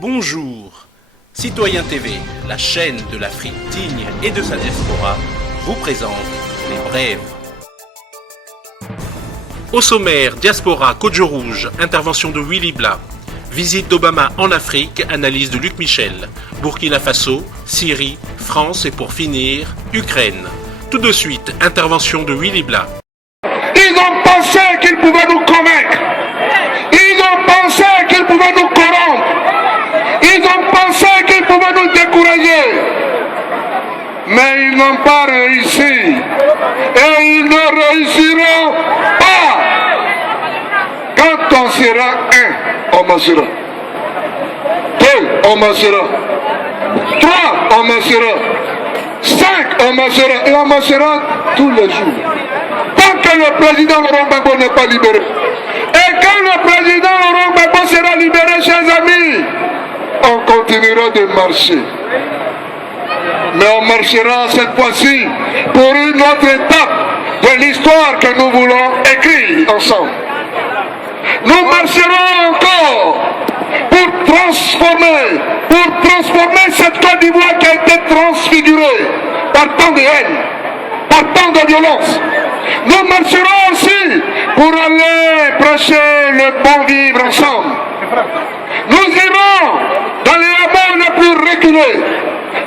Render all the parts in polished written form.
Bonjour, Citoyen TV, la chaîne de l'Afrique digne et de sa diaspora, vous présente les brèves. Au sommaire, Diaspora, Côte-Rouge, intervention de Willy Bla, visite d'Obama en Afrique, analyse de Luc Michel, Burkina Faso, Syrie, France et pour finir, Ukraine. Tout de suite, intervention de Willy Bla. Ils ont pensé qu'ils pouvaient nous convaincre. Ils ont pensé qu'ils pouvaient nous corrompre. Ils ont pensé qu'ils pouvaient nous décourager. Mais ils n'ont pas réussi. Et ils ne réussiront pas. Quand on sera un, on marchera. Deux, on marchera. Trois, on marchera. Cinq, on marchera. Et on marchera tous les jours. Tant que le président Laurent Gbagbo n'est pas libéré. Et quand le président Laurent Gbagbo sera libéré, chers amis, on continuera de marcher. Mais on marchera cette fois-ci pour une autre étape de l'histoire que nous voulons écrire ensemble. Nous marcherons encore pour transformer cette Côte d'Ivoire qui a été transfigurée par tant de haine, par tant de violence. Nous marcherons aussi pour aller prêcher le bon vivre ensemble. Nous irons dans les hameaux les plus reculés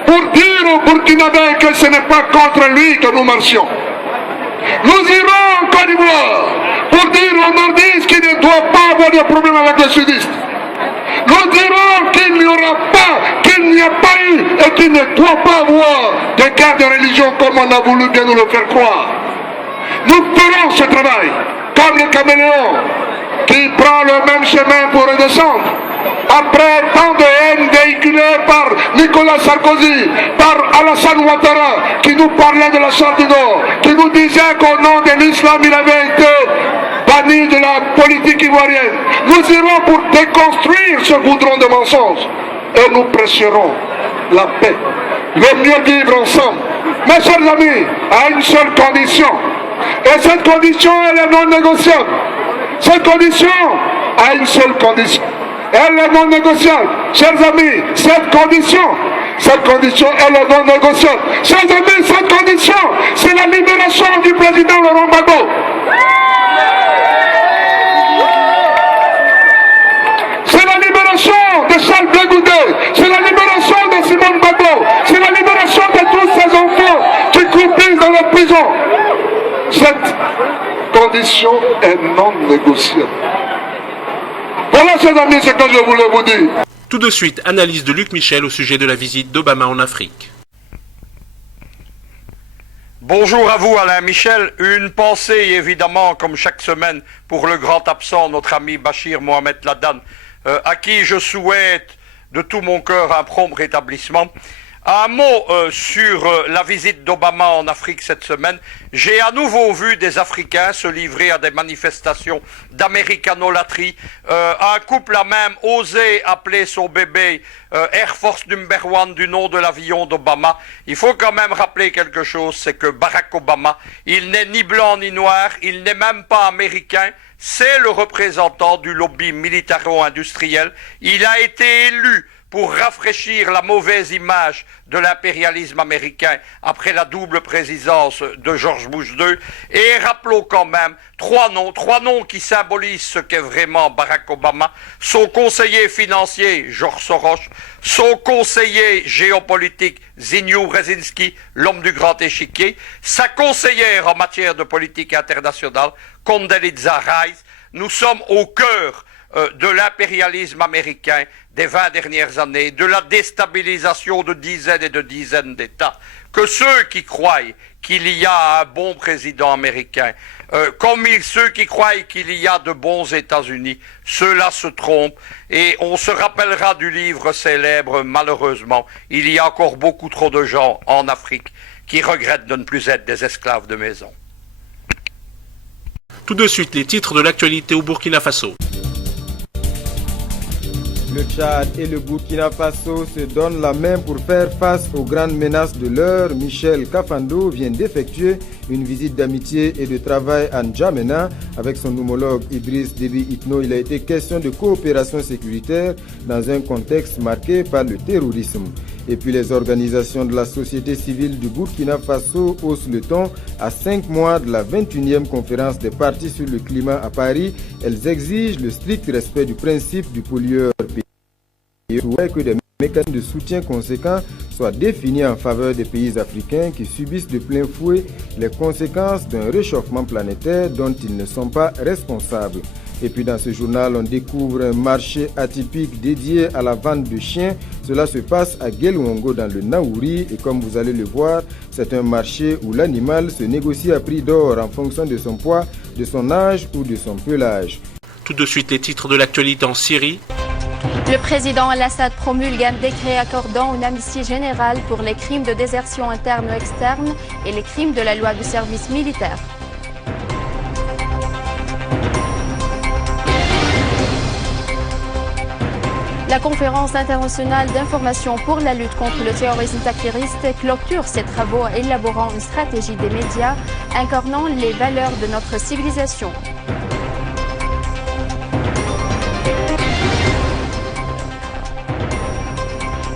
pour dire aux Burkinabés que ce n'est pas contre lui que nous marchions. Nous irons en Côte d'Ivoire pour dire aux nordistes qu'il ne doit pas avoir de problème avec les sudistes. Nous dirons qu'il n'y aura pas, qu'il n'y a pas eu et qu'il ne doit pas avoir de guerre de religion comme on a voulu bien nous le faire croire. Nous ferons ce travail comme le caméléon qui prend le même chemin pour redescendre. Après tant de haine véhiculée par Nicolas Sarkozy, par Alassane Ouattara, qui nous parlait de la Charte du Nord, qui nous disait qu'au nom de l'islam, il avait été banni de la politique ivoirienne. Nous irons pour déconstruire ce goudron de mensonges et nous prêcherons la paix, le mieux vivre ensemble. Mes chers amis, à une seule condition. Et cette condition, elle est non négociable. Cette condition a une seule condition. Elle est non négociable. Chers amis, cette condition, elle est non négociable. Chers amis, cette condition, c'est la libération du président Laurent Gbagbo. C'est la libération de Charles Blé Goudé. C'est la libération de Simone Gbagbo. C'est la libération de tous ces enfants qui croupissent dans la prison. Cette condition est non négociable. Voilà, chers amis, ce que je voulais vous dire. Tout de suite, analyse de Luc Michel au sujet de la visite d'Obama en Afrique. Bonjour à vous, Alain Michel. Une pensée, évidemment, comme chaque semaine, pour le grand absent, notre ami Bachir Mohamed Ladan, à qui je souhaite de tout mon cœur un prompt rétablissement. Un mot sur la visite d'Obama en Afrique cette semaine. J'ai à nouveau vu des Africains se livrer à des manifestations d'américanolatrie. Un couple a même osé appeler son bébé Air Force Number One du nom de l'avion d'Obama. Il faut quand même rappeler quelque chose, c'est que Barack Obama, il n'est ni blanc ni noir, il n'est même pas américain. C'est le représentant du lobby militaro-industriel. Il a été élu pour rafraîchir la mauvaise image de l'impérialisme américain après la double présidence de George Bush II. Et rappelons quand même trois noms qui symbolisent ce qu'est vraiment Barack Obama. Son conseiller financier, George Soros, son conseiller géopolitique, Zbigniew Brzezinski, l'homme du grand échiquier, sa conseillère en matière de politique internationale, Condoleezza Rice. Nous sommes au cœur de l'impérialisme américain des 20 dernières années, de la déstabilisation de dizaines et de dizaines d'États, que ceux qui croient qu'il y a un bon président américain, comme ceux qui croient qu'il y a de bons États-Unis, ceux-là se trompent, et on se rappellera du livre célèbre, malheureusement, il y a encore beaucoup trop de gens en Afrique qui regrettent de ne plus être des esclaves de maison. Tout de suite, les titres de l'actualité au Burkina Faso. Le Tchad et le Burkina Faso se donnent la main pour faire face aux grandes menaces de l'heure. Michel Kafando vient d'effectuer une visite d'amitié et de travail à N'Djamena avec son homologue Idriss Déby Itno. Il a été question de coopération sécuritaire dans un contexte marqué par le terrorisme. Et puis les organisations de la société civile du Burkina Faso haussent le ton à 5 mois de la 21e conférence des partis sur le climat à Paris. Elles exigent le strict respect du principe du pollueur-payeur et souhaitent que des mécanismes de soutien conséquents soient définis en faveur des pays africains qui subissent de plein fouet les conséquences d'un réchauffement planétaire dont ils ne sont pas responsables. Et puis dans ce journal, on découvre un marché atypique dédié à la vente de chiens. Cela se passe à Guelwongo dans le Naouri et comme vous allez le voir, c'est un marché où l'animal se négocie à prix d'or en fonction de son poids, de son âge ou de son pelage. Tout de suite les titres de l'actualité en Syrie. Le président Al-Assad promulgue un décret accordant une amnistie générale pour les crimes de désertion interne ou externe et les crimes de la loi du service militaire. La conférence internationale d'information pour la lutte contre le terrorisme takfiriste clôture ses travaux élaborant une stratégie des médias incarnant les valeurs de notre civilisation.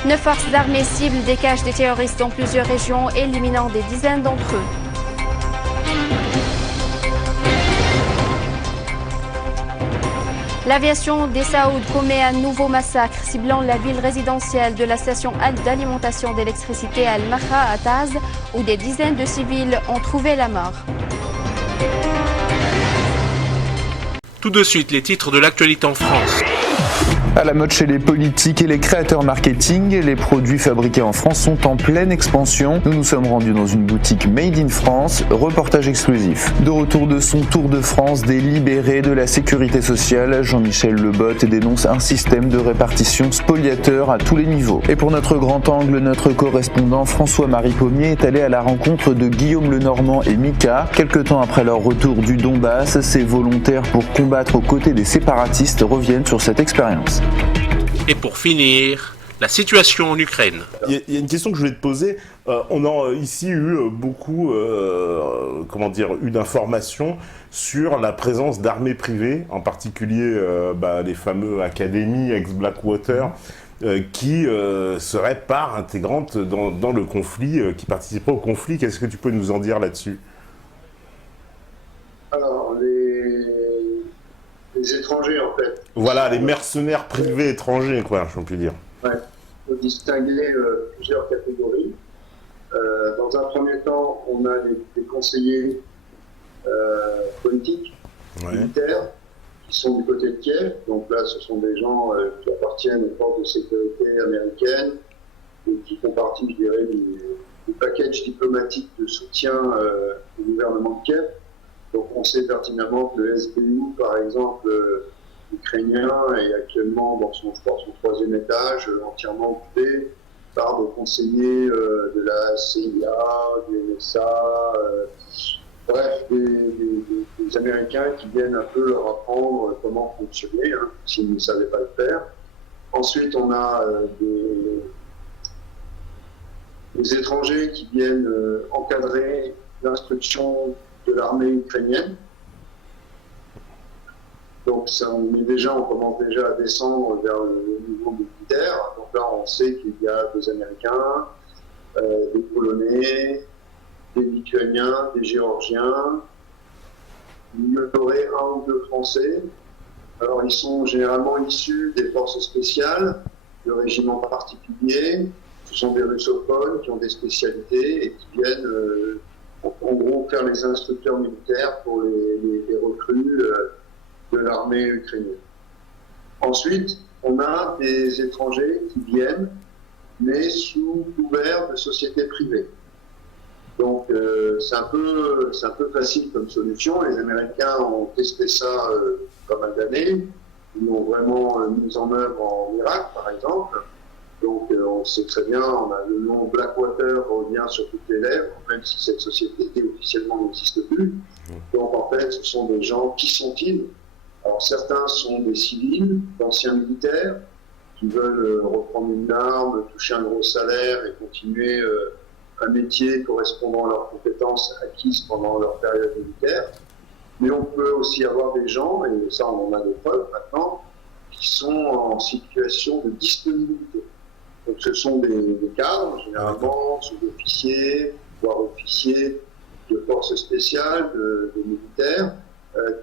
Neuf forces d'armée ciblent des caches des terroristes dans plusieurs régions, éliminant des dizaines d'entre eux. L'aviation des Saouds commet un nouveau massacre ciblant la ville résidentielle de la station d'alimentation d'électricité Al-Makha à Taz, où des dizaines de civils ont trouvé la mort. Tout de suite les titres de l'actualité en France. À la mode chez les politiques et les créateurs marketing, les produits fabriqués en France sont en pleine expansion. Nous nous sommes rendus dans une boutique Made in France, reportage exclusif. De retour de son tour de France des libérés de la sécurité sociale, Jean-Michel Lebotte dénonce un système de répartition spoliateur à tous les niveaux. Et pour notre grand angle, notre correspondant François-Marie Pommier est allé à la rencontre de Guillaume Lenormand et Mika. Quelque temps après leur retour du Donbass, ces volontaires pour combattre aux côtés des séparatistes reviennent sur cette expérience. Et pour finir, la situation en Ukraine. Il y a une question que je voulais te poser. On a ici eu beaucoup, eu d'informations sur la présence d'armées privées, en particulier les fameux académies ex-Blackwater, qui seraient part intégrante dans le conflit, qui participeraient au conflit. Qu'est-ce que tu peux nous en dire là-dessus ? Alors, les étrangers, en fait. Voilà, les mercenaires privés étrangers, quoi, si on peut dire. Ouais, il faut distinguer plusieurs catégories. Dans un premier temps, on a des conseillers politiques, militaires, qui sont du côté de Kiev. Donc là, ce sont des gens qui appartiennent aux forces de sécurité américaines et qui font partie, je dirais, du package diplomatique de soutien au gouvernement de Kiev. Donc on sait pertinemment que le SBU, par exemple, ukrainien, est actuellement dans son troisième étage, entièrement occupé par des conseillers de la CIA, du NSA, bref, des Américains qui viennent un peu leur apprendre comment fonctionner, s'ils ne savaient pas le faire. Ensuite, on a des étrangers qui viennent encadrer l'instruction de l'armée ukrainienne. Donc on commence déjà à descendre vers le niveau militaire. Donc là, on sait qu'il y a des Américains, des Polonais, des Lituaniens, des Géorgiens. Il y aurait un ou deux Français. Alors, ils sont généralement issus des forces spéciales, de régiments particuliers. Ce sont des russophones qui ont des spécialités et qui viennent en gros faire les instructeurs militaires pour les recrues de l'armée ukrainienne. Ensuite, on a des étrangers qui viennent, mais sous couvert de sociétés privées. Donc c'est un peu facile comme solution. Les Américains ont testé ça pas mal d'années. Ils l'ont vraiment mis en œuvre en Irak, par exemple. Donc on sait très bien, on a le nom Blackwater revient sur toutes les lèvres, même si cette société officiellement n'existe plus. Donc en fait, ce sont des gens, qui sont-ils? Alors certains sont des civils, d'anciens militaires, qui veulent reprendre une arme, toucher un gros salaire et continuer un métier correspondant à leurs compétences acquises pendant leur période militaire. Mais on peut aussi avoir des gens, et ça on en a des preuves maintenant, qui sont en situation de disponibilité. Donc ce sont des cadres, généralement sous-officiers, voire officiers de forces spéciales, de militaires,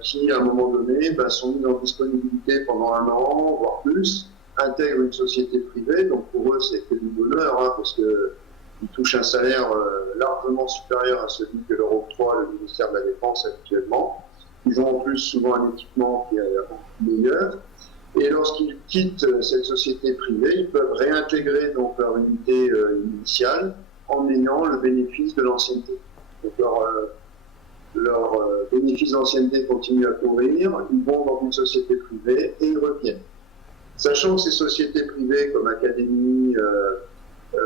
qui à un moment donné sont mis en disponibilité pendant 1 an, voire plus, intègrent une société privée, donc pour eux c'est que du bonheur, parce qu'ils touchent un salaire largement supérieur à celui que leur octroie le ministère de la Défense actuellement. Ils ont en plus souvent un équipement qui est meilleur. Et lorsqu'ils quittent cette société privée, ils peuvent réintégrer donc leur unité initiale en ayant le bénéfice de l'ancienneté. Donc leur bénéfice d'ancienneté continue à courir, ils vont dans une société privée et ils reviennent. Sachant que ces sociétés privées comme Académie,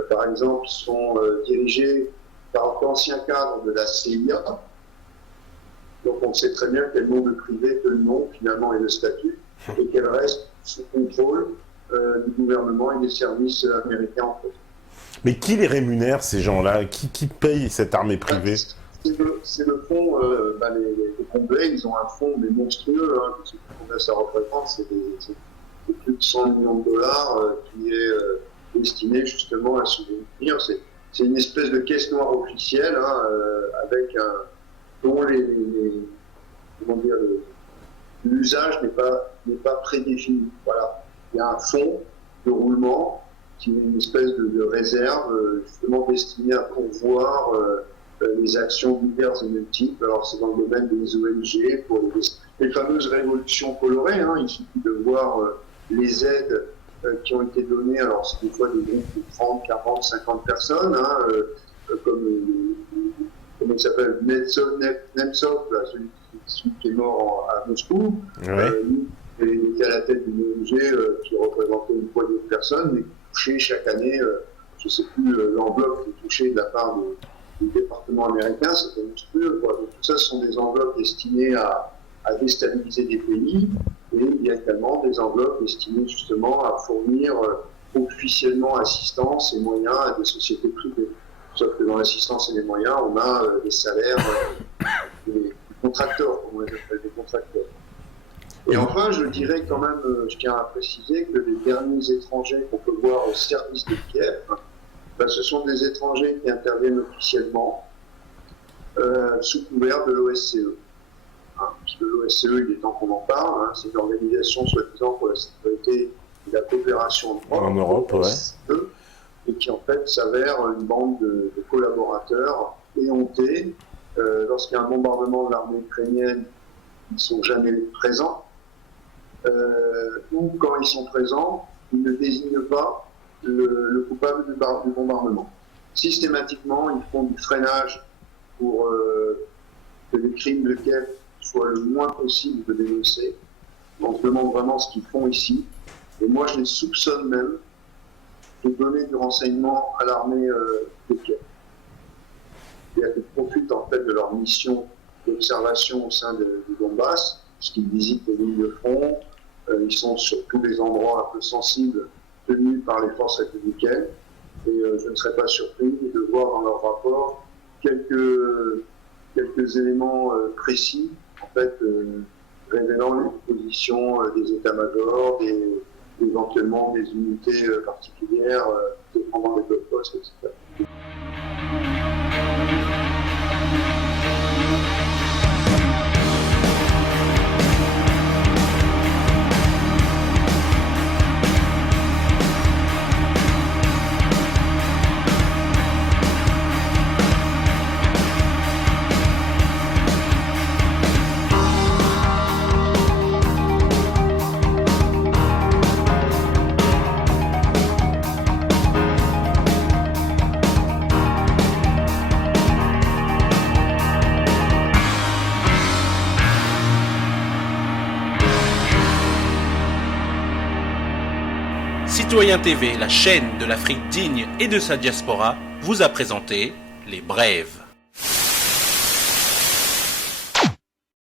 par exemple, sont dirigées par d'anciens cadres de la CIA, donc on sait très bien quel nom de privé que le nom finalement est le statut, et qu'elle reste sous contrôle du gouvernement et des services américains en fait. Mais qui les rémunère, ces gens-là? Qui paye cette armée privée? C'est le fonds, les Congrès, ils ont un fonds mais monstrueux, parce que combien ça représente, c'est plus de 100 millions de dollars qui est destiné justement à soutenir. C'est une espèce de caisse noire officielle, avec dont l'usage n'est pas prédéfini. Voilà. Il y a un fonds de roulement qui est une espèce de réserve justement destinée à pourvoir les actions diverses et multiples. Alors c'est dans le domaine des ONG, pour les fameuses révolutions colorées, il suffit de voir les aides qui ont été données, alors c'est des fois des groupes de 30, 40, 50 personnes, comme il s'appelle Nemtsov, celui qui est mort à Moscou, et il était à la tête d'une ONG qui représentait une poignée de personnes, mais qui touchait chaque année, je ne sais plus l'enveloppe qui touchait de la part du département américain, c'était monstrueux. Donc, tout ça, ce sont des enveloppes destinées à déstabiliser des pays, et il y a également des enveloppes destinées justement à fournir officiellement assistance et moyens à des sociétés privées. Sauf que dans l'assistance et les moyens, on a des salaires des contracteurs, comme on les appelle, des contracteurs. Et enfin, je dirais quand même, je tiens à préciser que les derniers étrangers qu'on peut voir au service de Kiev, ce sont des étrangers qui interviennent officiellement sous couvert de l'OSCE. Puisque l'OSCE, il est temps qu'on en parle, c'est une organisation soi-disant pour la sécurité et la coopération en Europe, et qui en fait s'avère une bande de collaborateurs éhontés. Lorsqu'il y a un bombardement de l'armée ukrainienne, ils ne sont jamais présents, ou quand ils sont présents, ils ne désignent pas le coupable du bombardement. Systématiquement, ils font du freinage pour que les crimes de Kiev soient le moins possible de dénoncer. On se demande vraiment ce qu'ils font ici. Et moi, je les soupçonne même de donner du renseignement à l'armée de Kiev. C'est-à-dire qu'ils profitent en fait de leur mission d'observation au sein du Donbass, puisqu'ils visitent les lignes de front, ils sont sur tous les endroits un peu sensibles tenus par les forces républicaines. Et je ne serais pas surpris de voir dans leur rapport quelques éléments précis, en fait, révélant les positions des états-majors, éventuellement des unités particulières dépendant des blocs postes, etc. Citoyen TV, la chaîne de l'Afrique digne et de sa diaspora, vous a présenté Les Brèves.